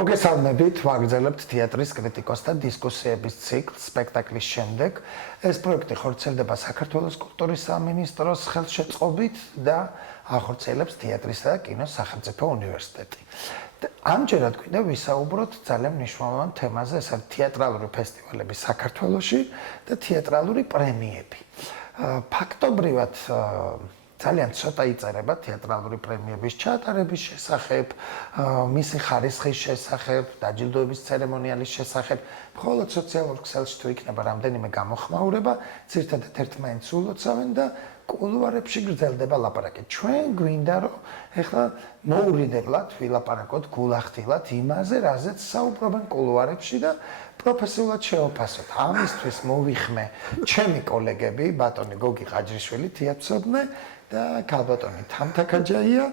მოგესალმებით, ვაგრძელებთ თეატრის კრიტიკოსთა დისკუსიების ციკლს სპექტაკლის შემდეგ. ეს პროექტი ხორციელდება საქართველოს კულტურის სამინისტროს ხელშეწყობით და ახორციელებს თეატრისა და კინოს სახელმწიფო უნივერსიტეტი. ამჯერად გვინდა ვისაუბროთ ძალიან მნიშვნელოვან თემაზე, ეს არის თეატრალური ფესტივალები საქართველოში და თეატრალური პრემიები. ფაქტობრივად ძალიან ცოტა იწერება თეატრალური პრემიების ჩატარების შესახებ, მისი ხარისხის შესახებ, დაჯილდოების ცერემონიალის შესახებ, მხოლოდ სოციალურ ქსელში თუ იქნება რამდენიმე გამოხმაურება, ძირითადად ერთმანეთს ულოცავენ და კულუარებში გრძელდება ლაპარაკი. ჩვენ გვინდა რომ ეხლა მოურიდებლად ვილაპარაკოთ გულახდილად იმაზე, რაზეც საუბრობენ კულუარებში და პროფესიულად შევაფასოთ. ამისთვის მოვიხმე ჩემი კოლეგები, ბატონი გოგი ყაჯრიშვილი, თეატრმცოდნე და ქალბატონი თამთაქაჯაია.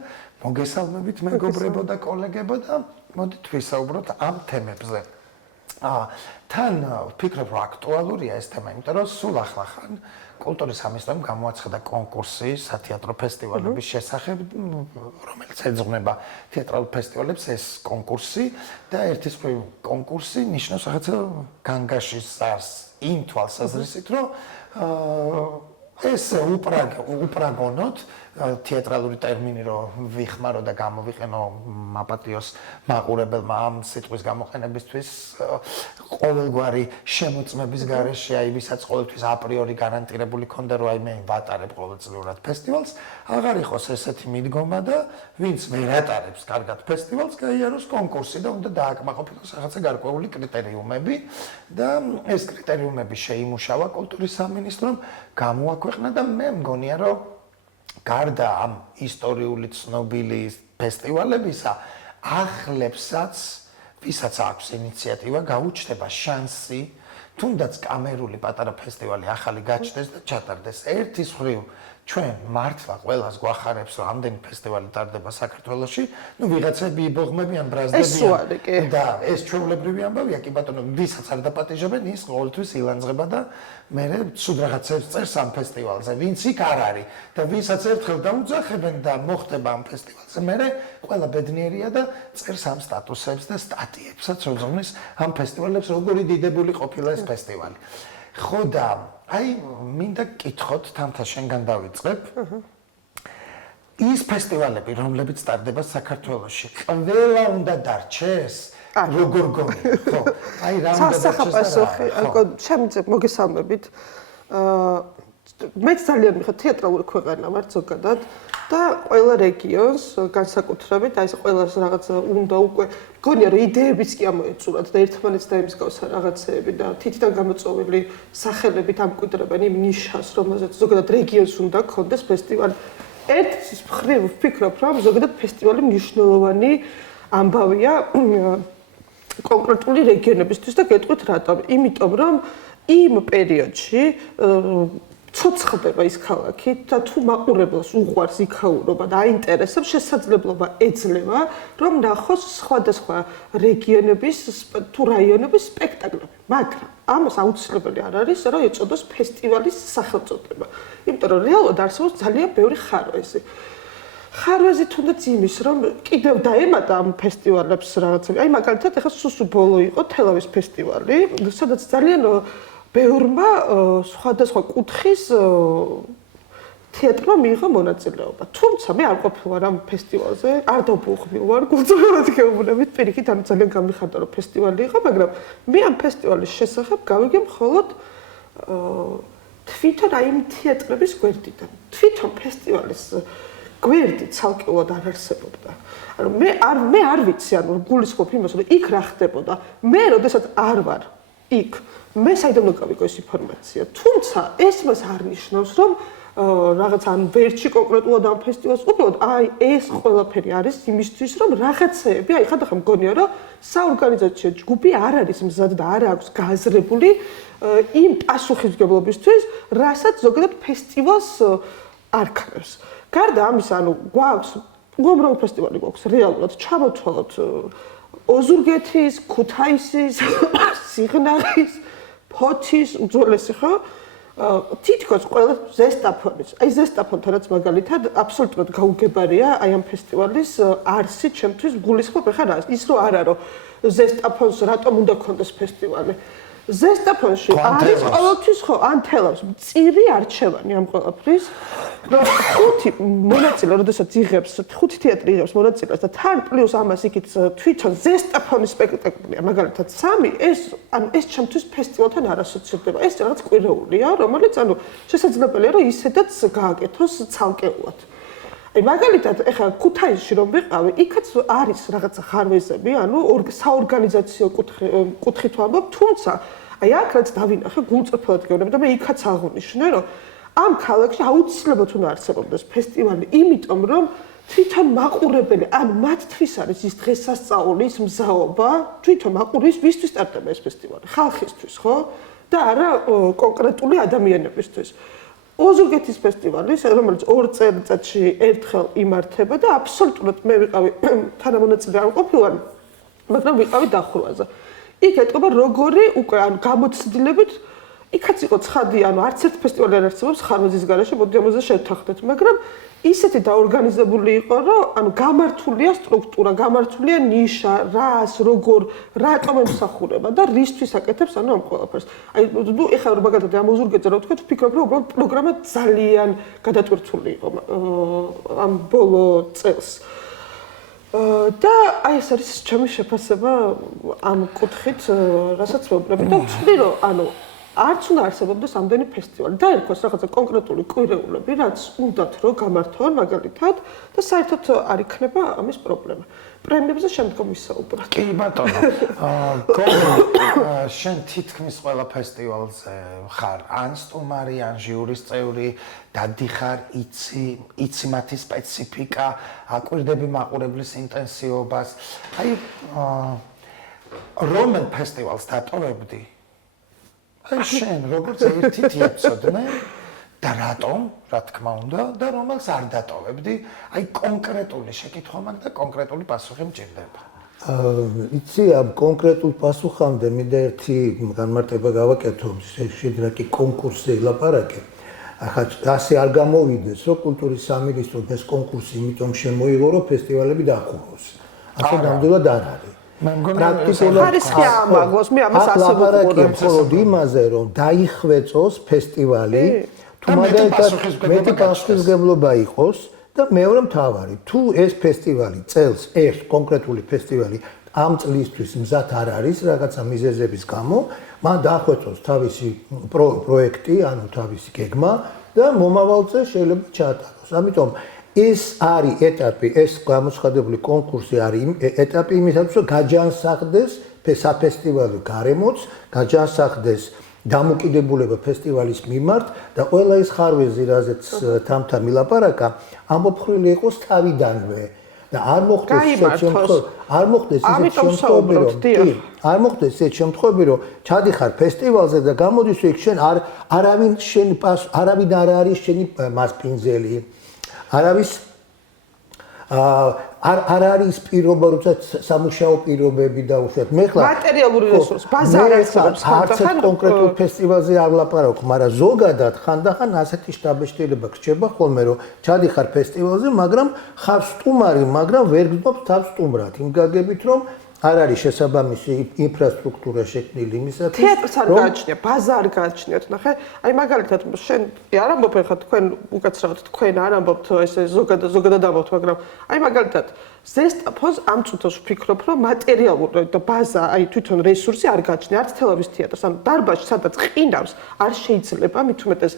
მოგესალმებით მეგობრებო და კოლეგებო და მოდით ვისაუბროთ ამ თემებზე. თან ვფიქრობ რომ აქტუალურია ეს თემა, იმიტომ რომ სულ ახლახან კულტურის სამინისტრომ გამოაცხადა კონკურსი სათეატრო ფესტივალების შესახებ, რომელიც ეძღვნება თეატრალურ ფესტივალებს ეს კონკურსი და ერთის მხრივ კონკურსი ნიშნავს რაღაცა განგაშის ზარს იმ თვალსაზრისით, რომ ეს უპრაგონოთ თეატრალური ტერმინი რომ ვიხმარო და გამოვიყენო მაპატიოს მაყურებელმა ამ სიტყვის გამოყენებისთვის ყოველგვარი შემოწმების გარეშე, აი ვისაც ყოველთვის აპრიორი გარანტირებული ქონდა რომ აი მე ვატარებ ყოველწლიურად ფესტივალს, აღარ იყოს ესეთი მიდგომა და ვინც ვერ ატარებს კარგად ფესტივალს, გაიაროს კონკურსი და უნდა დააკმაყოფილოს რაღაცა გარკვეული კრიტერიუმები და ეს კრიტერიუმები შეიმუშავა კულტურის სამინისტრომ, გამოაქვეყნა და მე მგონია რომ გარდა ამ ისტორიული ცნობილი ფესტივალებისა, ახლებსაც, ვისაც აქვს ინიციატივა, გაუჩნდება შანსი, თუნდაც კამერული პატარა ფესტივალი ახალი გაჩნდეს და ჩატარდეს. ერთის მხრივ ჩვენ მართლა ყველას გვახარებს, რომ ამდენი ფესტივალი ტარდება საქართველოში, ნუ ვიღაცები იბოღმებიან, ბრაზდებიან და ეს ჩვეულებრივი ამბავია, კი ბატონო, ვისაც არ დაპატიჟებენ, ის ყოველთვის ილანძღება და მე ცუდ რაღაცებს წერს ამ ფესტივალზე, ვინც იქ არ არის და ვისაც ერთხელ დაუძახებენ და მოხდება ამ ფესტივალზე, მე ყველა ბედნიერია და წერს ამ სტატუსებს და სტატიებსაც, როზომის ამ ფესტივალებს როგორი დიდებული ყოფილა ეს ფესტივალი. ხო და აი მინდა გკითხოთ თამთა შენგან დავიწყებ. ის ფესტივალები, რომლებიც ტარდება საქართველოში, ყველა უნდა დარჩეს? როგორ გონი? ხო, აი რა უნდა დარჩეს? შემიძლია მოგესალმებით. მეც ძალიან მიხარ თეატრალური ქვეყანა ვარ ზოგადად და ყველა რეგიონს განსაკუთრებით აი ეს ყველას რაღაც უნდა უკვე გონია რომ იდეებიც კი ამოეწურათ და ერთმანეთს დაემსგავსა რაღაცეები და თითიდან გამოწვეული სახელებით ამკვიდრებენ იმ ნიშას, რომელზეც ზოგადად რეგიონს უნდა ქონდეს ფესტივალი. ერთის მხრივ ვფიქრობ, რომ ზოგადად ფესტივალი მნიშვნელოვანი ამბავია კონკრეტული რეგიონებისთვის და გეტყვით რატომ? იმიტომ რომ იმ პერიოდში ცოცხლდება ის ქალაქი და თუ მაყურებელს უყვარს იქაურობა და აინტერესებს, შესაძლებლობა ეძლევა, რომ ნახოს სხვადასხვა რეგიონების თუ რაიონების სპექტაკლები. მაგრამ ამას აუცილებელი არ არის, რომ ეწოდოს ფესტივალის სახელწოდება. იმიტომ რომ რეალურად არსებობს ძალიან ბევრი ხარვეზი. ხარვეზი თუნდაც იმის, რომ კიდევ დაემატა ამ ფესტივალებს რაღაცები. აი მაგალითად, ეხლა სუსუ ბოლო იყო თელავის ფესტივალი, სადაც ძალიან ბევრმა სხვადასხვა კუთხის თეატრმა მიიღო მონაწილეობა. თუმცა მე არ ყოფილვარ ამ ფესტივალზე, არ დავუხმილვარ გულწრფელად გეუბნებით, პირიქით ამ ძალიან გამიხარდა რომ ფესტივალი იყო, მაგრამ მე ამ ფესტივალის შესახებ გავიგე მხოლოდ თვითონ აი იმ თეატრების გვერდიდან. თვითონ ფესტივალის გვერდი ცალკეულად არ არსებობდა. ანუ მე არ ვიცი, ანუ გულისხმობ იმას, რომ იქ რა ხდებოდა. მე როდესაც არ ვარ იქ მე საიდან მოგავიგო ეს ინფორმაცია. თუმცა ეს მას არ ნიშნავს, რომ რაღაც ან ვერჩი კონკრეტულად ამ ფესტივალს უბრალოდ აი ეს ყველაფერი არის იმისთვის, რომ რაღაცეები, აი ხანდახან მგონია, რომ საორგანიზაციო ჯგუფი არ არის მზად და არ აქვს გააზრებული იმ პასუხისმგებლობისთვის, რასაც ზოგადად ფესტივალს არქმევს. გარდა ამისა, ანუ გვაქვს უამრავი ფესტივალი გვაქვს რეალურად ჩამოთვალოთ ოზურგეთის, ქუთაისის, სიღნაღის, ფოთის უძველესი ხო? თითქოს ყველა ზესტაფონის, აი ზესტაფონთანაც მაგალითად აბსოლუტურად გაუგებარია აი ამ ფესტივალის არსი ჩემთვის გულისხმობ ხა რა ის რო არა რომ ზესტაფონს რატომ უნდა ქონდეს ფესტივალი ზესტაფონში არის ყოველთვის ხო ანთელავს მწირი არჩევანი ამ ყველაფრის რომ ხუთი მონაწილე როდესაც იღებს ხუთი თეატრი იღებს მონაწილეს და თან პლუს ამას იქით თვითონ ზესტაფონის სპექტაკლია მაგალითად სამი ეს ანუ ეს ჩემთვის ფესტივალთან არ ასოცირდება ეს რაღაც კვირეულია რომელიც ანუ შესაძლებელია რომ ისედაც გააკეთოს ცალკეულად აი მაგალითად ეხლა ქუთაისში რომ ვიყავი იქაც არის რაღაცა ხარვეზები ანუ საორგანიზაციო კუთხით ვამბობ თუმცა აი აქ რაც დავინახე გულწრფელად გეუბნები და მე იქაც აღნიშნე რომ ამ ქალაქში აუცილებლად უნდა არსებობდეს ფესტივალი იმიტომ რომ თვითონ მაყურებელი ან მათთვის არის ის დღესასწაულის მზაობა თვითონ მაყურებლის ვისთვის სტარტდება ეს ფესტივალი ხალხისთვის ხო და არა კონკრეტული ადამიანებისთვის ოზურგეთის ფესტივალის რომელიც 2 წელიწადში ერთხელ იმართება და აბსოლუტურად მე ვიყავი თანამონაწილე არ ყოფილვარ მაგრამ ვიყავი დახურვაზე იქ ეტყობა როგორი უკვე ანუ გამოცდილებით იქაც იყო ცხადი ანუ არც ერთ ფესტივალი არ არსებობს ხარვეზის გარეშე მოდი ამაზე შევთანხმდეთ მაგრამ ისეთი დაორგანიზებული იყო რომ ანუ გამართულია სტრუქტურა გამართულია ნიშა რას როგორ რატომ ემსახურება და რისთვის აკეთებს ანუ ამ ყველაფერს აი ნუ ეხლა რომ მაგალითად ამ ოზურგეთზე რა ვთქვათ ვფიქრობ რომ უბრალოდ პროგრამა ძალიან გადატვირთული იყო ამ ბოლო წელს და აი ეს არის ჩემი შეფასება ამ კუთხით რასაც ვეუბნები და ვთვლი რომ ანუ არც უნდა არსებობდეს ამდენი ფესტივალი და ერქოს რაღაცა კონკრეტული კვირეულები რაც უნდათ რომ გამართონ მაგალითად და საერთოდ არ იქნება ამის პრობლემა პრემიებზე შემდგომ ვისაუბროთ კი ბატონო შენ თითქმის ყველა ფესტივალზე ხარ ან სტუმარი ან ჟიურის წევრი დადიხარ იცი მათი სპეციფიკა აკვირდები მაყურებლის ინტენსივობას აი რომელ ფესტივალს დატოვებდი აი შენ როგორც ერთი თიებსოდნე და რატომ რა თქმა უნდა და რომელს არ დატოვებდი აი კონკრეტული შეკითხვა მაქვს და კონკრეტული პასუხი მჭირდება იცი ამ კონკრეტულ პასუხამდე მინდა ერთი განმარტება გავაკეთო შეიძლება კი კონკურსზე ილაპარაკე ახლა ასე არ გამოვიდეს რომ კულტურის სამინისტრომ ეს კონკურსი იმიტომ შემოიღო რომ ფესტივალები დაახუროს ასე ნამდვილად არ არის ხარისხი ამაგოს მე ამას ასე ვუყურებ მხოლოდ იმაზე რომ დაიხვეწოს ფესტივალი თუ მაგალითად მეტი პასუხისმგებლობა იყოს და მეორე მთავარი თუ ეს ფესტივალი წელს ეს კონკრეტული ფესტივალი ამ წლისთვის მზად არ არის რაღაცა მიზეზების გამო მან დაახვეწოს თავისი პროექტი ანუ თავისი გეგმა და მომავალ წელს შეიძლება ჩაატაროს ამიტომ ეს არის ეტაპი, ეს გამოცხადებული კონკურსი არის ეტაპი იმისათვის, რომ გაჯანსაღდეს საფესტივალო გარემოც, გაჯანსაღდეს დამოკიდებულება ფესტივალის მიმართ და ყველა ის ხარვეზი, რაზეც თამთა მილაპარაკა, ამოფხრილი იყოს თავიდანვე და არ მოხდეს ისეთ შემთხვევები, რომ ჩადიხარ ფესტივალზე და გამოდის, რომ შენ არავინ არ არის შენი მასპინძელი არავის არ არის პირობა როდესაც სამუშაო პირობები და უშუალოდ მე ხლა მატერიალური რესურსი ბაზარი არსებობს ხან კონკრეტულ ფესტივალზე არ ვლაპარაკობ მაგრამ ზოგადად ხანდახან ასეთი შტაბეშტილება გრჩება ხოლმე რომ ჩადიხარ ფესტივალზე მაგრამ ხარ სტუმარი მაგრამ ვერ გძნობ თავს სტუმრად იმ გაგებით რომ არ არის შესაბამისი ინფრასტრუქტურა შექმნილი იმისათვის თეატრს არ გააჩნია ბაზა არ გააჩნიათ ნახე აი მაგალითად შენ არ ამბობ ხა თქვენ უკაცრავად თქვენ არ ამბობთ ესე ზოგადად ამბობთ მაგრამ აი მაგალითად ზესტაფონს ამ წუთას ვფიქრობ რომ მატერიალური და ბაზა აი თვითონ რესურსი არ გააჩნია არც თელავის თეატრს ანუ დარბაზში სადაც ყინავს არ შეიძლება მით უმეტეს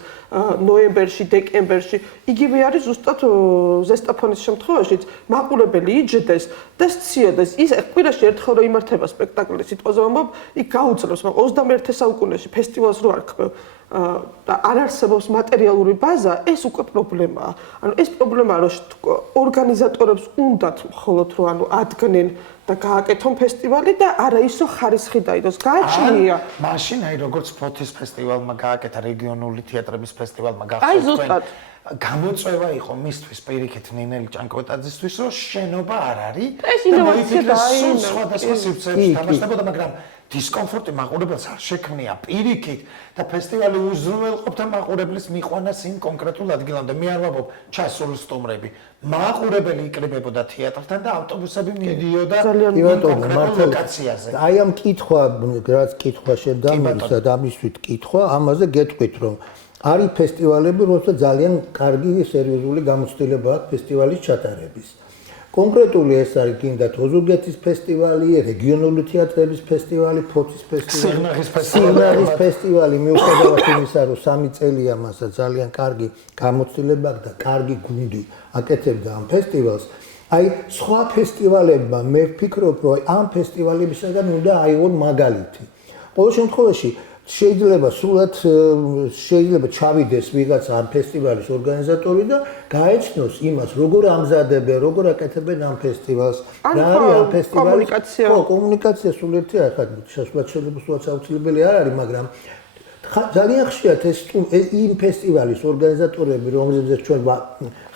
ნოემბერში დეკემბერში იგივე არის ზუსტად ზესტაფონის შემთხვევაშიც მაყურებელი იჯდეს და სციოდეს ის კვირაში ერთხელ რომ იმართება სპექტაკლი სიტყვაზე ვამბობ იქ გაუძლებს მაგრამ 21 საუკუნეში ფესტივალს რო არ ქმევ და არ არსებობს მატერიალური ბაზა, ეს უკვე პრობლემაა. ანუ ეს პრობლემაა, რომ ორგანიზატორებს უნდათ მხოლოდ რომ ანუ ადგენენ და გააკეთონ ფესტივალი და არა ისო ხარისხი დაიდოს. გააჩნია. მაშინ აი როგორც ფოთის ფესტივალმა გააკეთა რეგიონული თეატრების ფესტივალმა აი ზუსტად. გამოწვევა იყო მისთვის პირიქით ნინელი ჭანკვეტაძისთვის, რომ შენობა არ არის ეს ინოვაცია დაინა. სხვადასხვა სივრცეებში თამაშდებოდა, მაგრამ დისკომფორტი მაყურებელს არ შექმნია პირიქით და ფესტივალი უზრუნველყოფდა მაყურებლის მიყვანას იმ კონკრეტულ ადგილამდე. მე არ ვამბობ ჩასულ სტუმრები. მაყურებელი იკრიბებოდა თეატრთან და ავტობუსები მიდიოდა კონკრეტულ ლოკაციაზე. აი ამ კითხვა, რაც კითხვა შედამის და ამისვით კითხვა, ამაზე გეტყვით, რომ არის ფესტივალები, რომელსაც ძალიან კარგი სერიოზული გამოცდილება აქვს ფესტივალის ჩატარების. კონკრეტული ეს არის გინდათ ოზურგეთის ფესტივალი, რეგიონული თეატრების ფესტივალი, ფოცის ფესტივალი, სიღნაღის ფესტივალი, მიუხედავად იმისა, რომ 3 წელია მასა ძალიან კარგი გამოცდილება და კარგი გუნდი აკეთებდა ამ ფესტივალს. აი სხვა ფესტივალებმა მე ვფიქრობ, რომ ამ ფესტივალებისგან უნდა აიღონ მაგალითი. ყოველ შემთხვევაში შეიძლება ჩავიდეს ვიღაცა ამ ფესტივალის ორგანიზატორი და გაეცნოს იმას, როგორ ამზადებენ, როგორ აკეთებენ ამ ფესტივალს. რა არის ამ ფესტივალის კომუნიკაცია სულ ერთი ახლა შესაძლებლად აუცილებელი არ არის, მაგრამ ძალიან ხშირად ეს იმ ფესტივალის ორგანიზატორები, რომლებზეც ჩვენ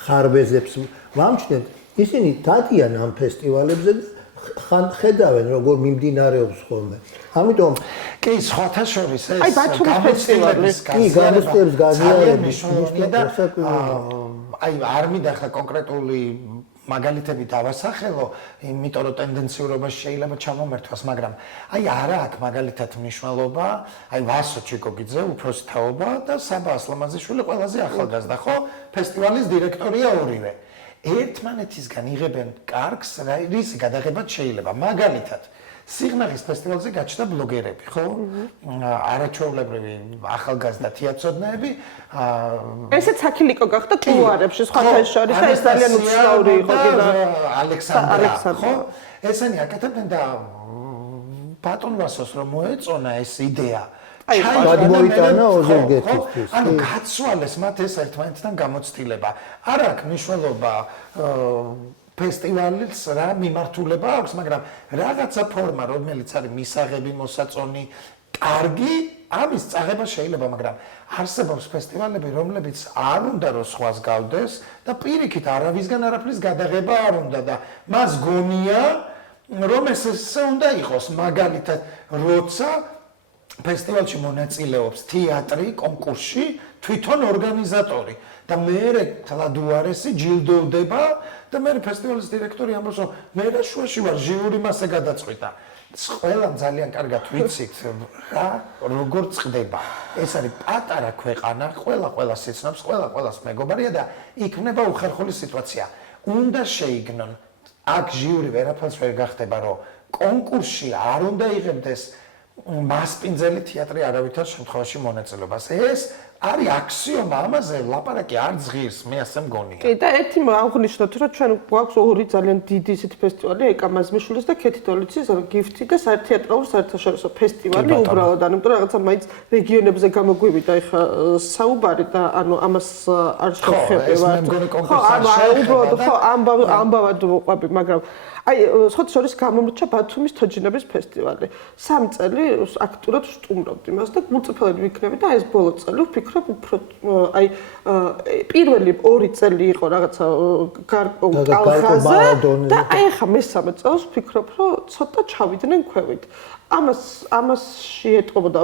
ხარბეზებს ვამჩნევთ, ისინი დადიან ამ ფესტივალებზე და ხედავენ როგორ მიმდინარეობს ხოლმე. ამიტომ კი, სხვათა შორის ეს გამოცდილების გაზიარება და აი არ მინდა ახლა კონკრეტული მაგალითები დავასახელო, იმიტომ რომ ტენდენციურობაში შეიძლება ჩამომერთვას, მაგრამ აი არა აქვს მაგალითად მნიშვნელობა, აი ვასო ჩიკოგიძე, უფროსი თაობა და საბა ასლამაზიშვილი ყველაზე ახალგაზრდა, ხო? ფესტივალის დირექტორია ორივე. ერთმანეთისგან იღებენ კარგს, რის გადაღებაც შეიძლება. მაგალითად, სიღნაღის ფესტივალზე გაჩნდა ბლოგერები, ხო? არაჩვეულებრივი ახალგაზრდა თეატროდნები. ესეც აქილიკო გახდა კულუარებში, სხვათა შორის და ეს ძალიან უცნაური იყო კიდე. ალექსანდრა, ხო? ესენი აკეთებდნენ და ბატონ ვასოს რომ მოეწონა ეს იდეა. გადმოიტანა ოზურგეთისთვის. ანუ გაცვალეს მათ ეს ერთმანეთთან გამოცდილება. არ აქვს მნიშვნელობა ფესტივალის რა მიმართულება აქვს, მაგრამ რაღაცა ფორმა, რომელიც არის მისაღები, მოსაწონი, კარგი, ამის წაღება შეიძლება, მაგრამ არსებობს ფესტივალები, რომლებიც არ უნდა რომ სხვას გავდეს და პირიქით არავისგან არაფრის გადაღება არ უნდა და მას გონია, რომ ეს უნდა იყოს, მაგალითად, როცა ფესტივალში მონაწილეობს თეატრი კონკურსში თვითონ ორგანიზატორი და მე თლადუარესი ჯილდოვდება და მე ფესტივალის დირექტორი ამბობს რომ მე რა შუაში ვარ ჟიური მასე გადაწყვიტა. ყველამ ძალიან კარგად ვიცით რა როგორ წყდება. ეს არის პატარა ქვეყანა, ყველა სიცნობს, ყველას მეგობარია და იქნება უხერხული სიტუაცია. უნდა შეიგნონ აქ ჟიური ვერაფერს ვერ გახდება რომ კონკურსში არ უნდა იღებდეს მასპინძელი თეატრი არავითარ შემთხვევაში მონაწილეობას. ეს არის აქსიომა, ამაზე ლაპარაკი არ ძღირს, მე ასე მგონია. კი, და ერთი აღვნიშნოთ, რომ ჩვენ გვაქვს ორი ძალიან დიდი ისეთი ფესტივალი, ეკა მაზმიშვილის და ქეთი დოლიძის გიფთი და საერთთეატრალური საერთაშორისო ფესტივალი უბრალოდ, ანუ რაღაცა მაინც რეგიონებზე გამოგვივიდა ეხა საუბარი და ანუ ამას არ შევხედე ვარ. ხო, უბრალოდ ხო ამბავად ვუყვები, მაგრამ აი, სხვა შორის გამომრჩა ბათუმის თოჯინების ფესტივალი. 3 წელი აქტიურად ვსტუმრობდი მას და გულწრფელად ვიქნები და ეს ბოლო წელი ვფიქრობ უფრო აი პირველი 2 წელი იყო რაღაცა კალხაზე და აი ახლა მესამე წელს ვფიქრობ, რომ ცოტა ჩავიდნენ ქვევით. ამას შეეტყობოდა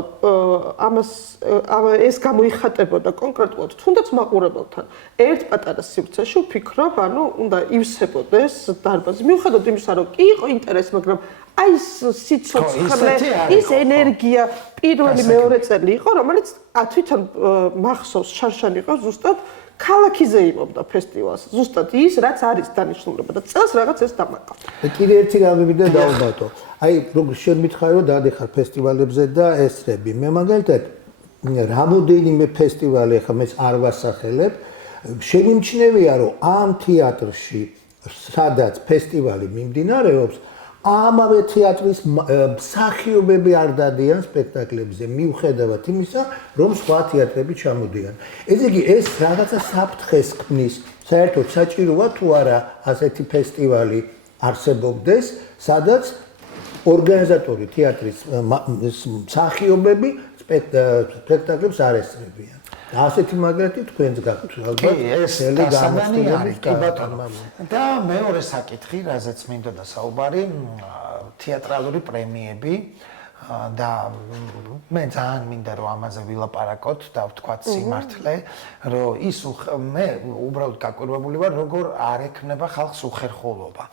ეს გამოიხატებოდა კონკრეტულად თუნდაც მაყურებელთან ერთ პატარა სივრცეში ვფიქრობ, ანუ უნდა ივსებოდეს დარბაზი. მიუხედავად იმისა, რომ კი იყო ინტერესი, მაგრამ აი ეს სიცოცხლე, ის ენერგია პირველი მეორე წელი იყო, რომელიც თვითონ მახსოვს შარშან იყო ზუსტად ქალაქიზე იმობდა ფესტივალს. ზუსტად ის, რაც არის დანიშნულება და წელს რაღაც ეს დამაკავდა. კიდე ერთი რამე მინდა დავუმატო. აი, როგორ შენ მითხარი რომ დაადეხარ ფესტივალებზე და ესრები. მე მაგალითად რამოდენიმე ფესტივალი ახლა მე არ ვასახელებ. შემიმჩნევია რომ ამ თეატრში, სადაც ფესტივალი მიმდინარეობს, ამავე თეატრის მსახიობები არ დადიან სპექტაკლებზე, მიუხედავად იმისა, რომ სხვა თეატრები ჩამოდიან. ესე იგი, ეს რაღაცა საფრთხეს ქმნის. საერთოდ საჭიროა თუ არა ასეთი ფესტივალი არსებობდეს, სადაც ორგანიზატორი თეატრის მსახიობები სპექტაკლებს არ ესწრებიან. ასეთი მაგრატი თქვენს გაქვთ ალბათ. კი, ეს დასაბანი არის, კი ბატონო. და მეორე საკითხი, რაზეც მინდოდა საუბარი, თეატრალური პრემიები და მე ძალიან მინდა რომ ამაზე ვილაპარაკოთ და ვთქვათ სიმართლე, რომ ის მე უბრალოდ გაკვირვებული ვარ, როგორ არ ექნება ხალხს უხერხულობა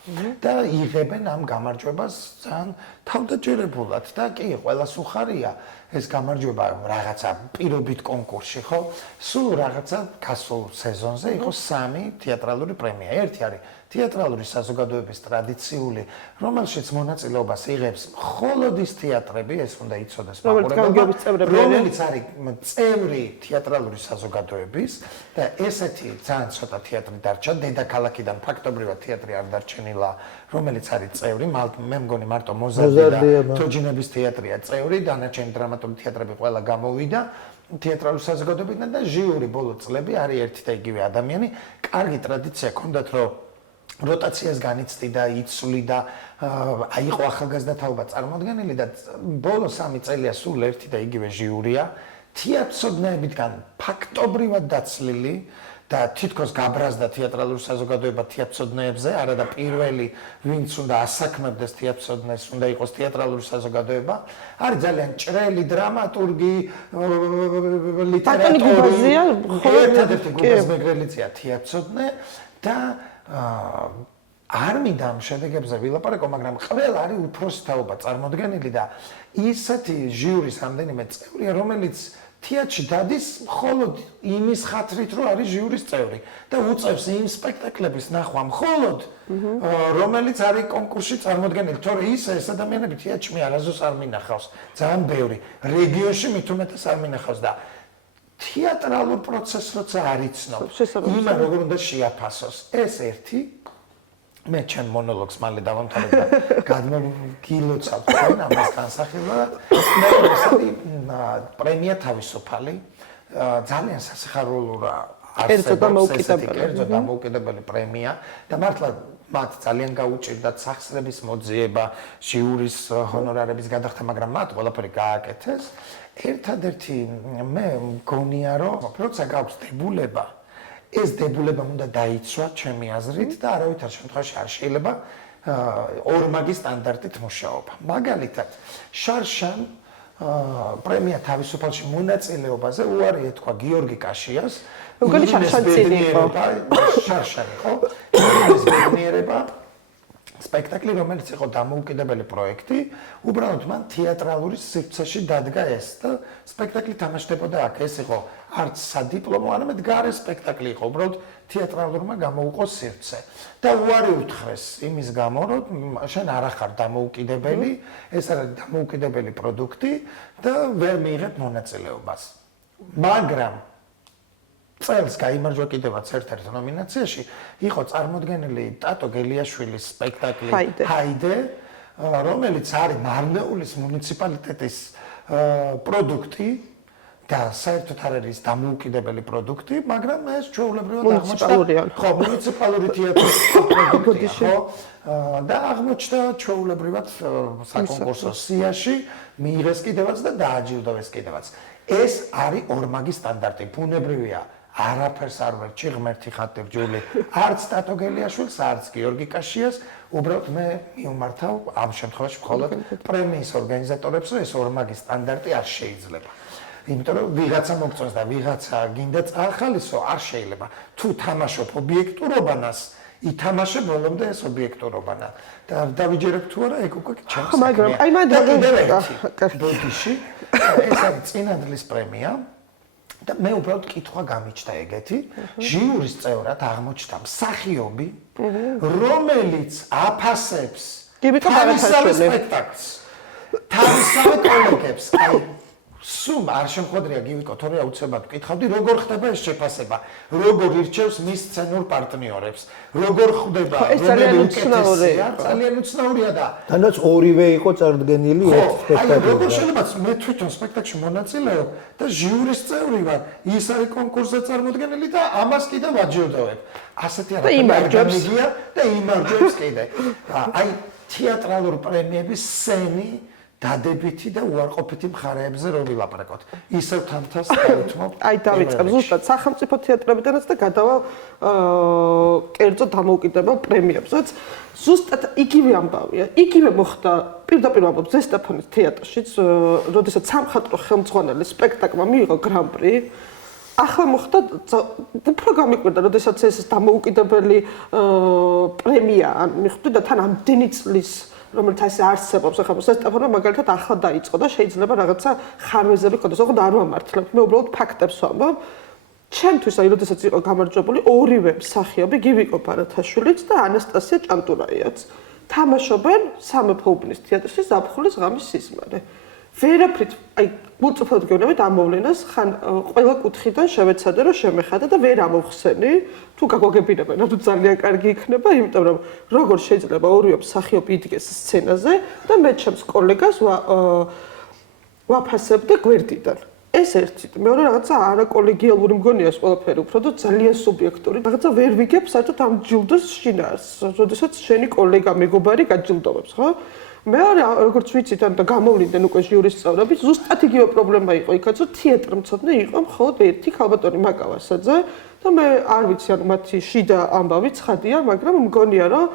და იღებენ ამ გამარჯვებას ძალიან თავდაჯერებულად და კი, ყველას უხარია ეს გამარჯვება რაღაცა პირობით კონკურსში, ხო? სულ რაღაცა გასულ სეზონზე იყო 3 თეატრალური პრემია. ერთი არის თეატრალური საზოგადოების ტრადიციული, რომელშიც მონაწილეობას იღებს მხოლოდ ის თეატრები, ეს უნდა იცოდეს მაყურებელმა, რომელიც არის წევრი თეატრალური საზოგადოების და ესეთი ძალიან ცოტა თეატრი დარჩა დედაქალაქიდან ფაქტობრივად თეატრი არ დარჩენილა, რომელიც არის წევრი, მე მგონი მარტო მოზარდი და თოჯინების თეატრია წევრი, დანარჩენი დრამატული თეატრები ყველა გამოვიდა თეატრალური საზოგადოებიდან და ჟიური ბოლო წლები არის ერთი და იგივე ადამიანი, კარგი ტრადიცია ჰქონდათ, რომ როტაციას განიცდი და იცვლი და აიყო ახალგაზრდა თაობა წარმოადგენელი და ბოლო 3 წელია სულ ერთი და იგივე ჟიურია თეატროსნებიდან ფაქტობრივად დაცლილი და თითქოს გაბრაზდა თეატრალური საზოგადოება თეატროსნებზე, არა და პირველი ვინც უნდა ასაქმებდეს თეატროსნებს, უნდა იყოს თეატრალური საზოგადოება. არის ძალიან ჭრელი დრამატურგი, ლიტერატორი, ერთადერთი გუბაზმეგრელიცია თეატროსნე და არ მინდა ამ შედეგებზე ვილაპარაკო, მაგრამ ყველა არის უფროსი თაობა წარმოდგენილი და ისეთი ჟიურის რამდენიმე წევრია, რომელიც თეატრში დადის მხოლოდ იმის ხათრით, რომ არის ჟიურის წევრი და უწევს იმ სპექტაკლების ნახვა მხოლოდ, რომელიც არის კონკურსში წარმოდგენილი, თორე ეს ადამიანები თეატრში მე არასდროს არ მინახავს, ძალიან ბევრი, რეგიონში მით უმეტეს არ მინახავს და თეატრალურ პროცესს როცა არ იცნობ, იმა როგორ უნდა შეაფასოს. ეს ერთი მე ჩემ მონოლოგს მალე დავამთავრებ და გადმოგილოცავ თქვენ ამას განსახილველად. მეორე პრემია თავისუფალი, ძალიან სასიხარულოა კერძო დამოუკიდებელი პრემია და მართლა მათ ძალიან გაუჭირდათ სახსრების მოძიება, ჟიურის ჰონორარების გადახდა, მაგრამ მათ ყველაფერი გააკეთეს. ერთადერთი მე მგონია, რომ როცა გაქვს დებულება, ეს დებულება უნდა დაიცვა ჩემი აზრით და არავითარ შემთხვევაში არ შეიძლება ორმაგი სტანდარტით მუშაობა. მაგალითად, შარშან პრემია თავისუფალში მონაწილეობაზე უარი ეთქვა გიორგი კაშიას. მგონი შარშან წინ იყო. შარშანი ხო? ის ბედნიერება სპექტაკლი, რომელიც იყო დამოუკიდებელი პროექტი, უბრალოდ მან თეატრალური სივრცეში დადგა ეს და სპექტაკლი თამაშდებოდა აქ. ეს იყო არც სადიპლომო, არამედ გარე სპექტაკლი იყო, უბრალოდ თეატრალურმა გამოუყო სივრცე. და უარი უთხრეს იმის გამო, რომ შენ არ ახარ დამოუკიდებელი, ეს არის დამოუკიდებელი პროდუქტი და ვერ მიიღებ მონაწილეობას. მაგრამ წელს გაიმარჯვა კიდევაც ერთ-ერთ ნომინაციაში, იყო წარმოდგენილი ტატო გელიაშვილის სპექტაკლი ჰაიდე, რომელიც არის მარნეულის მუნიციპალიტეტის პროდუქტი და საერთოდ არ არის დამოუკიდებელი პროდუქტი, მაგრამ ეს ჩვეულებრივად აღმოჩნდა ხო მუნიციპალური თეატრის პროდუქტი ხო და აღმოჩნდა ჩვეულებრივად საკონკურსო სიაში მიიღეს კიდევაც და დააჯილდოვეს კიდევაც. ეს არის ორმაგი სტანდარტი, ბუნებრივია. არაფერს არ ვერჩი ღმერთი ხატებჯული, არც ტატო გელიაშვილს, არც გიორგი კაშიას, უბრალოდ მე მიუმართავ ამ შემთხვევაში მხოლოდ პრემიის ორგანიზატორებს, რომ ეს ორმაგი სტანდარტი არ შეიძლება. იმიტომ რომ ვიღაცა მოგწონს და ვიღაცა გინდა წაახალისო, არ შეიძლება. თუ თამაშობ ობიექტურობანას, ითამაშე ბოლომდე ეს ობიექტურობანა. და დავიჯერებ თუ არა, ეგ უკვე ჩემს საქმეა. მაგრამ აი მაგალითად ბოდიში ეს არის წინადლის პრემია. და მე უბრალოდ კითხვა გამიჩნდა ეგეთი, ჟიურის წევრად აღმოჩნდა მსახიობი, რომელიც აფასებს თავისავე სპექტაკლს, თავისავე კოლეგებს, აი სულ არ შემოხვედრია გივიკო, თორე აუცილებლად ვკითხავდი, როგორ ხდება ეს შეფასება, როგორ ირჩევს მის სცენურ პარტნიორებს, როგორ ხდება, რომელი უკეთესია, ძალიან უცნაურია და თანაც ორივე იყო წარდგენილი ერთ სპექტაკლში. როგორ შეიძლება მე თვითონ სპექტაკლში მონაწილეობ და ჟიურის წევრი ვარ, ის არის კონკურსზე წარმოდგენილი და ამას კიდევ ვაჯილდოვებ. ასეთი არაფერია და იმარჯვებს კიდე. აი თეატრალური პრემიების სცენი დადებითი და უარყოფითი მხარეებზე რომ ვილაპარაკოთ. ისევ თამთას დაუთმობ. აი დავიწყებ ზუსტად სახელმწიფო თეატრებიდანაც და გადავალ კერძო დამოუკიდებელ პრემიებზეც. ზუსტად იგივე ამბავია. იგივე მოხდა პირდაპირ ვამბობ ზესტაფონის თეატრშიც, როდესაც სამხატვრო ხელმძღვანელი სპექტაკლმა მიიღო გრან-პრი. ახლა მოხდა უფრო გამიკვირდა, როდესაც ეს დამოუკიდებელი პრემია მიხვდა და თან ამდენი წლის რომელიც ასე არსებობს, ახლა ზესტაფონმა მაგალითად ახლა დაიწყო და შეიძლება რაღაცა ხარვეზები ქონდეს, ოღონდ არ ვამართლებ. მე უბრალოდ ფაქტებს ვამბობ. ჩემთვის აი როდესაც იყო გამარჯვებული ორივე მსახიობი, გივიკო ბარათაშვილიც და ანასტასია ჭანტურაიაც თამაშობენ სამეფო უბნის თეატრში ზაფხულის ღამის სიზმარი. ვერაფრით, აი გულწრფელად გეუბნებით ამ მოვლენას, ხან ყველა კუთხიდან შევეცადე რომ შემეხადა და ვერ ამოვხსენი, თუ გაგვაგებინებენ, თუ ძალიან კარგი იქნება, იმიტომ რომ როგორ შეიძლება ორივე მსახიობი იდგეს სცენაზე და მე ჩემს კოლეგას ვაფასებდე გვერდიდან. ეს ერთი, მეორე რაღაცა არაკოლეგიალური მგონია ეს ყველაფერი, უფრო და ძალიან სუბიექტური. რაღაცა ვერ ვიგებ საერთოდ ამ ჯილდოს შინაარს, როდესაც შენი კოლეგა მეგობარი გაჯილდოვებს, ხო? მეორე როგორც ვიცით, ან და გამოვლინდნენ უკვე ჟიურის წევრები, ზუსტად იგივე პრობლემა იყო იქაც, რომ თეატრმცოდნე იყო მხოლოდ ერთი ქალბატონი მაკავასაძე და მე არ ვიცი, ანუ მათი შიდა ამბავი ცხადია, მაგრამ მგონია, რომ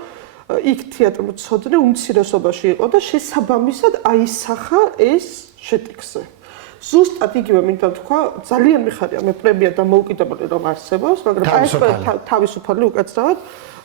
იქ თეატრმცოდნე უმცირესობაში იყო და შესაბამისად აისახა ეს შეტექსზე. ზუსტად იგივე მინდა თქვა, ძალიან მიხარია მე პრემია დამოუკიდებელი რომ არსებობს, მაგრამ აი ეს თავისუფალი უკაცრავად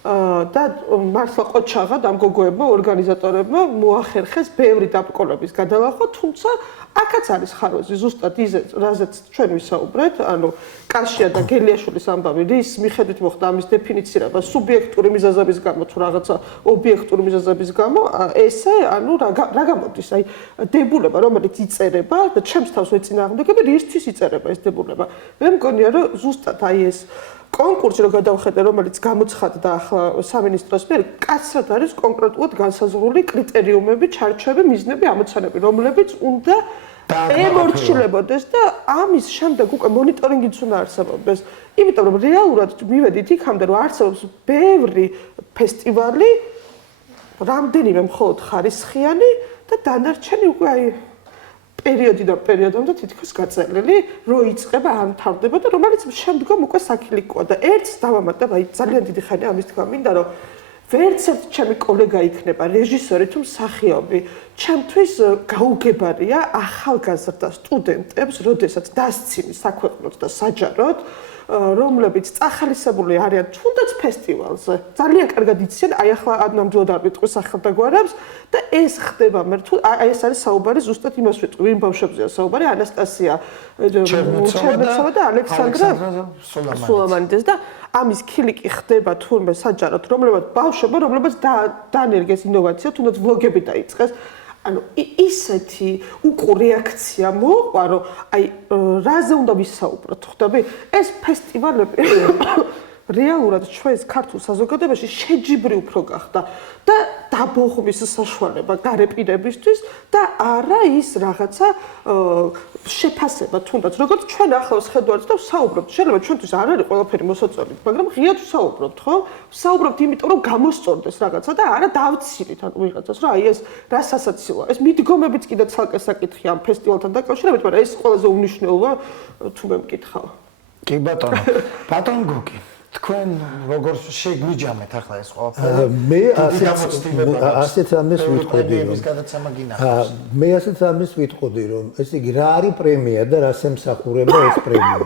და მართლა ყოჩაღად ამ გოგოებმა, ორგანიზატორებმა მოახერხეს ბევრი დაბრკოლების გადალახვა, თუმცა აქაც არის ხარვეზი ზუსტად ის, რაზეც ჩვენ ვისაუბრეთ, ანუ კაშია და გელიაშვილის ამბავი, რის მიხედვით მოხდა ამის დეფინიცირება სუბიექტური მიზეზების გამო თუ რაღაცა ობიექტური მიზეზების გამო, ესე, ანუ რა გამოდის, აი დებულება, რომელიც იწერება და ჩემს თავს ეწინააღმდეგები, რისთვის იწერება ეს დებულება. მე მგონია, რომ ზუსტად აი ეს კონკურსი რო გადავხედე, რომელიც გამოცხადდა ახლა სამინისტროს მიერ, კაცრად არის კონკრეტულად განსაზღვრული კრიტერიუმები, ჩარჩოები, მიზნები, ამოცანები, რომლებიც უნდა ემორჩილებოდეს და ამის შემდეგ უკვე მონიტორინგიც უნდა არსებობდეს. იმიტომ რომ რეალურად მივედით იქამდე, რომ არსებობს ბევრი ფესტივალი, რამდენიმე მხოლოდ ხარისხიანი და დანარჩენი უკვე აი პერიოდიდან პერიოდამდე თითქოს გაწელილი, რო იწყება ან თავდება და რომელიც შემდგომ უკვე საქილიკოა და ერთს დავამატებ, აი ძალიან დიდი ხანია ამის თქვა მინდა, რომ ვერც ერთ ჩემი კოლეგა იქნება რეჟისორი თუ მსახიობი, ჩემთვის გაუგებარია ახალგაზრდა სტუდენტებს, როდესაც დასცინი საქვეყნოდ და საჯაროდ, რომლებიც წახალისებული არიან თუნდაც ფესტივალზე. ძალიან კარგად იციან, აი ახლა ნამდვილად არ ვიტყვი სახელდაგვარებს და ეს ხდება მე თუ აი ეს არის საუბარი ზუსტად იმას ვიტყვი, იმ ბავშვებზეა საუბარი, ანასტასია ჩერნეცოვა და ალექსანდრა სულამანიძეს და ამის ქილიკი ხდება თურმე საჯაროდ, რომლებიც დაანერგეს ინოვაცია, თუნდაც ვლოგები დაიწყეს. ანუ ისეთი უკუ რეაქცია მოყვა, რომ აი რაზე უნდა ვისაუბროთ, ხვდები? ეს ფესტივალები რეალურად ჩვენს ქართულ საზოგადოებაში შეჯიბრი უფრო გახდა და დაბოღმის საშუალება გარეპირებისთვის და არა ის რაღაცა შეფასება თუნდაც როგორც ჩვენ ახლავს ხედავთ და ვსაუბრობთ. შეიძლება ჩვენთვის არ არის ყველაფერი მოსაწვევი, მაგრამ ღიად ვსაუბრობთ, ხო? ვსაუბრობთ იმიტომ რომ გამოსწორდეს რაღაცა და არა დავცილით ან ვიღაცას, რომ აი ეს რა სასაცილოა. ეს მიდგომებიც კიდე ცალკე საკითხია ამ ფესტივალთან დაკავშირებით, მაგრამ ეს ყველაზე უმნიშვნელოა თუ მე მკითხავ. კი ბატონო. ბატონ გოგი თქვენ როგორ შეგვიჯამეთ ახლა ეს ყველაფერი? მე ასეთ რამეს ვიტყოდი რომ მე ასეთ რამეს ვიტყოდი რომ ეს იგი რა არის პრემია და რას ემსახურება ეს პრემია.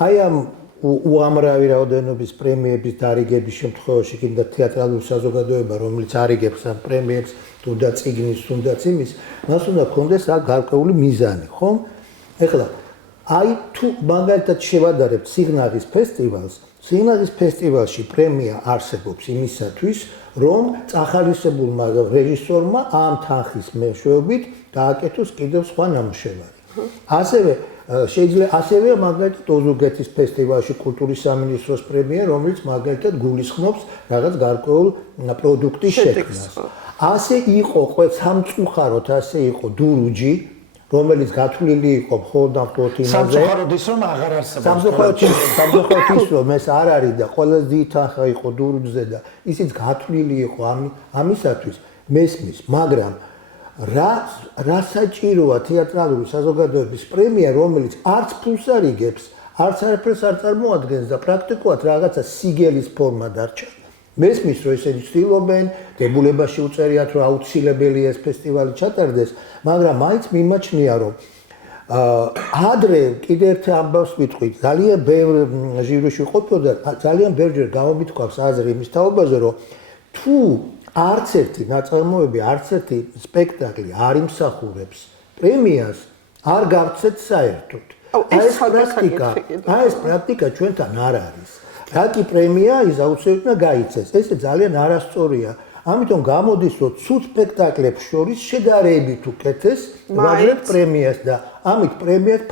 აი ამ უამრავი რაოდენობის პრემიების დარიგების შემთხვევაში კიდე თეატრალური საზოგადოება რომელიც არიგებს ამ პრემიებს თუნდაც წიგნის თუნდაც იმის მას უნდა კონდეს რა გარკვეული მიზანი, ხო? ეხლა აი თუ მაგალითად შევადარებთ სიგნალის ფესტივალს, სიგნალის ფესტივალში პრემია არსებობს იმისათვის, რომ წახალისებულმა რეჟისორმა ამ თანხის მეშვეობით დააკეთოს კიდევ სხვა ნამუშევარი. ასევე მაგალითად ოზურგეთის ფესტივალში კულტურის სამინისტროს პრემია, რომელიც მაგალითად გულისხმობს რაღაც გარკვეულ პროდუქტის შექმნას. ასე იყო სამწუხაროდ ასე იყო დურუჯი, რომელიც გათვლილი იყო მხოლოდ იმაზე. სამწუხაროდ ის რომ აღარ არსებობს. სამწუხაროდ ის რომ ეს არ არის და ყველაზე დიდი თანხა იყო დურუჯზე და ისიც გათვლილი იყო ამისათვის მესმის, მაგრამ რა საჭიროა თეატრალური საზოგადოების პრემია, რომელიც არც ფულს არ იგებს, არც არაფერს არ წარმოადგენს და პრაქტიკულად რაღაცა სიგელის ფორმა დარჩა. მესმის რომ ესენი ცდილობენ, დებულებაში უწერიათ რომ აუცილებელია ეს ფესტივალი ჩატარდეს, მაგრამ მაინც მიმაჩნია რომ ადრე კიდე ერთ ამბავს ვიტყვით, ძალიან ბევრ ჟივრიში ყოფილდა, ძალიან ბევრჯერ გამომითქვამს აზრი იმის თაობაზე, რომ თუ არც ერთი ნაწარმოები, არც ერთი სპექტაკლი არ იმსახურებს პრემიას, არ გავცეთ საერთოდ. ეს პრაქტიკა ჩვენთან არ არის. რაკი პრემია ის აუცილებლად გაიცეს. ეს ძალიან არასწორია. ამიტომ გამოდის რომ ცუდ სპექტაკლებს შორის შედარებით უკეთეს ვაჟებ პრემიას და ამით პრემიას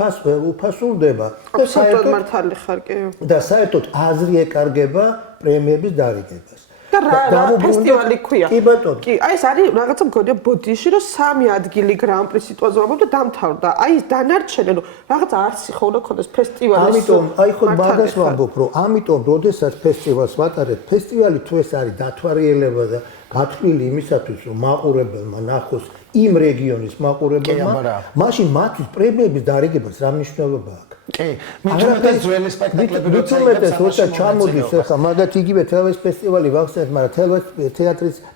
უფასურდება. აბსოლუტურად მართალი ხარ კი. და საერთოდ აზრი ეკარგება პრემიების დარიგებას. და რა ფესტივალი ქვია? კი ბატონო. კი, აი ეს არის რაღაცა მგონია ბოდიში რომ 3 ადგილი გრან-პრი სიტუაციაზე და დამთავრდა. აი ეს დანარჩენი რომ რაღაცა არცი ხო უნდა ქონდეს ფესტივალის. ამიტომ აი ხო მაგას ვამბობ რომ ამიტომ როდესაც ფესტივალს ვატარებ, ფესტივალი თუ ეს არის დათვალიერება და გათვლილი იმისათვის რომ მაყურებელმა ნახოს იმ რეგიონის მაყურებელმა, მაშინ მათთვის პრემიების დარიგებას რა მნიშვნელობა აქვს? კი, მithumetes ძველი სპექტაკლები როცა ჩამოდის ახლა მაგათ იგივე თელავის ფესტივალი ვახსენეთ, მაგრამ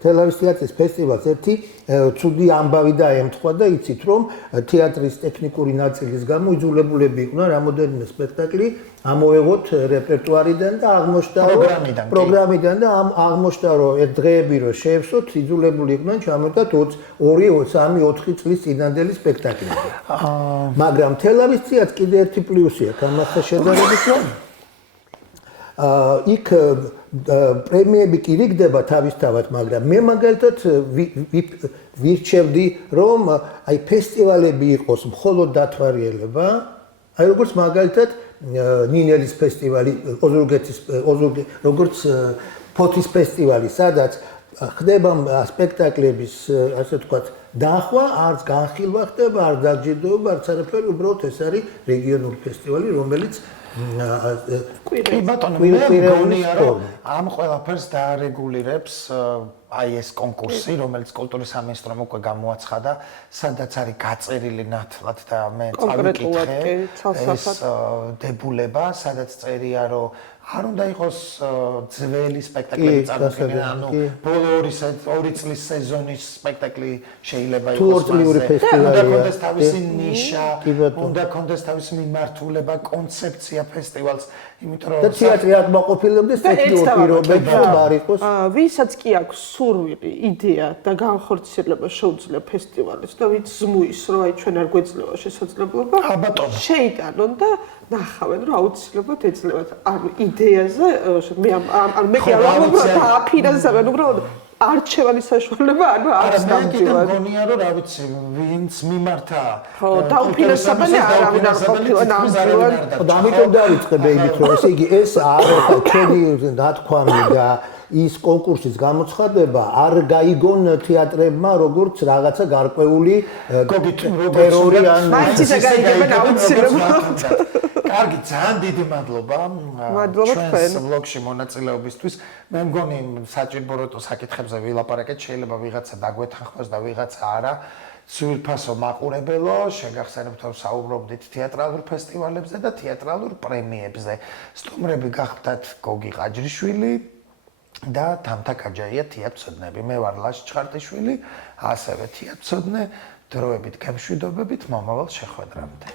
თელავის თეატრის ფესტივალს ერთი ცუდი ამბავი დაემთხვა და იცით რომ თეატრის ტექნიკური ნაწილის გამო იძულებულები იყვნენ რამოდენიმე სპექტაკლი ამოეღოთ რეპერტუარიდან და აღმოჩნდა პროგრამიდან და აღმოჩნდა რომ ერთ დღეები რომ შეევსოთ იძულებული იყვნენ ჩამოვიდათ 2-3-4 წლის წინანდელი სპექტაკლები. მაგრამ თელავის თეატრს კიდე ერთი პლუსი აქვს ამასთან შედარებით რომ იქ პრემიები კი რიგდება თავისთავად, მაგრამ მე მაგალითად ვირჩევდი რომ აი ფესტივალები იყოს მხოლოდ დათვალიერება, აი როგორც მაგალითად ნინელის ფესტივალი, როგორც ფოთის ფესტივალი, სადაც ხდება სპექტაკლების, ასე ვთქვათ, დახვა, არც განხილვა ხდება, არ დაჯილდოება, არც არაფერი, უბრალოდ ეს არის რეგიონული ფესტივალი, რომელიც კი ბატონო, მე მგონია რომ ამ ყველაფერს დაარეგულირებს აი ეს კონკურსი, რომელიც კულტურის სამინისტრომ უკვე გამოაცხადა, სადაც არის გაწერილი ნათლად და მე წავიკითხე ეს დებულება, სადაც წერია რომ არ უნდა იყოს ძველი სპექტაკლები წარმოქმნილი, ანუ ბოლო 2 წლის სეზონის სპექტაკლი შეიძლება იყოს მასზე. უნდა კონდეს თავისი ნიშა, უნდა კონდეს თავისი მიმართულება, კონცეფცია ფესტივალს, იმიტომ რომ და თეატრი აკმაყოფილებდეს ტექნიკურ პირობებში რომ არ იყოს. ვისაც კი აქვს სურვილი, იდეა და განხორციელება შეუძლია ფესტივალის და ვინც ზმუის რომ აი ჩვენ არ გვეძლევა შესაძლებლობა, შეიტანონ და ნახავენ რომ აუცილებლად ეძლებათ ამ იდეაზე მე არ ვამბობ რომ დააფინანსებენ უბრალოდ არჩევანის საშუალება არის ნამდვილად. მე მგონია რომ რა ვიცი ვინც მიმართა ხო დაუფინანსებენ არავინ არ ყოფილა ნამდვილად. და ამიტომ დავიწყე ბეიბით რომ ესე იგი ეს არა ჩვენი ნათქვამი და ის კონკურსის გამოცხადება არ გაიგონ თეატრებმა როგორც რაღაცა გარკვეული ტერორი ან მაინც ისე გაიგებენ აუცილებლად. კარგი, ძალიან დიდი მადლობა. მადლობა თქვენ. ბლოგში მონაწილეობისთვის. მე მგონი საჭირო საკითხებზე ვილაპარაკეთ, შეიძლება ვიღაცა დაგვეთანხმოს და ვიღაცა არა. სულფასო მაყურებელო, შეგახსენებთ რომ საუბრობდით თეატრალურ ფესტივალებზე და თეატრალურ პრემიებზე. სტუმრები გახდათ გოგი ყაჯრიშვილი და თამთა კაჯაია თეატრცოდნები. მე ვარ ლაშ ჩხარტიშვილი, ასევე თეატრცოდნე. დროებით გემშვიდობებით მომავალ შეხვედრამდე.